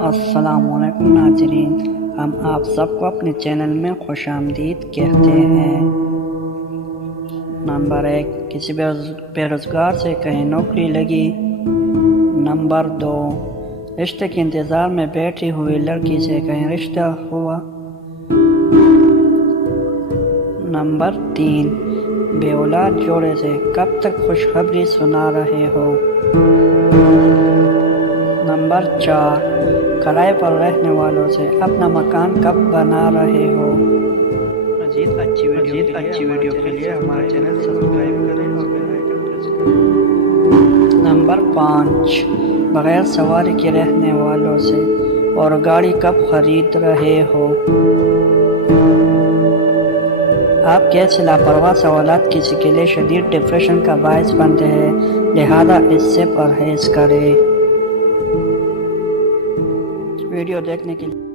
السلام علیکم ناظرین، ہم آپ سب کو اپنے چینل میں خوش آمدید کہتے ہیں۔ نمبر 1، کسی بے روزگار سے کہیں نوکری لگی۔ نمبر 2، رشتے کے انتظار میں بیٹھی ہوئی لڑکی سے کہیں رشتہ ہوا۔ نمبر 3، بے اولاد جوڑے سے کب تک خوشخبری سنا رہے ہو۔ نمبر 4، کرائے پر رہنے والوں سے اپنا مکان کب بنا رہے ہو۔ مزید اچھی ویڈیو کے لیے ہمارا چینل سبسکرائب کریں اور بیل آئیکن پریس کریں۔ نمبر 5، بغیر سواری کے رہنے والوں سے اور گاڑی کب خرید رہے ہو۔ آپ کے ایسے لاپرواہ سوالات کسی کے لیے شدید ڈپریشن کا باعث بنتے ہیں، لہذا اس سے پرہیز کریں۔ ویڈیو دیکھنے کے لیے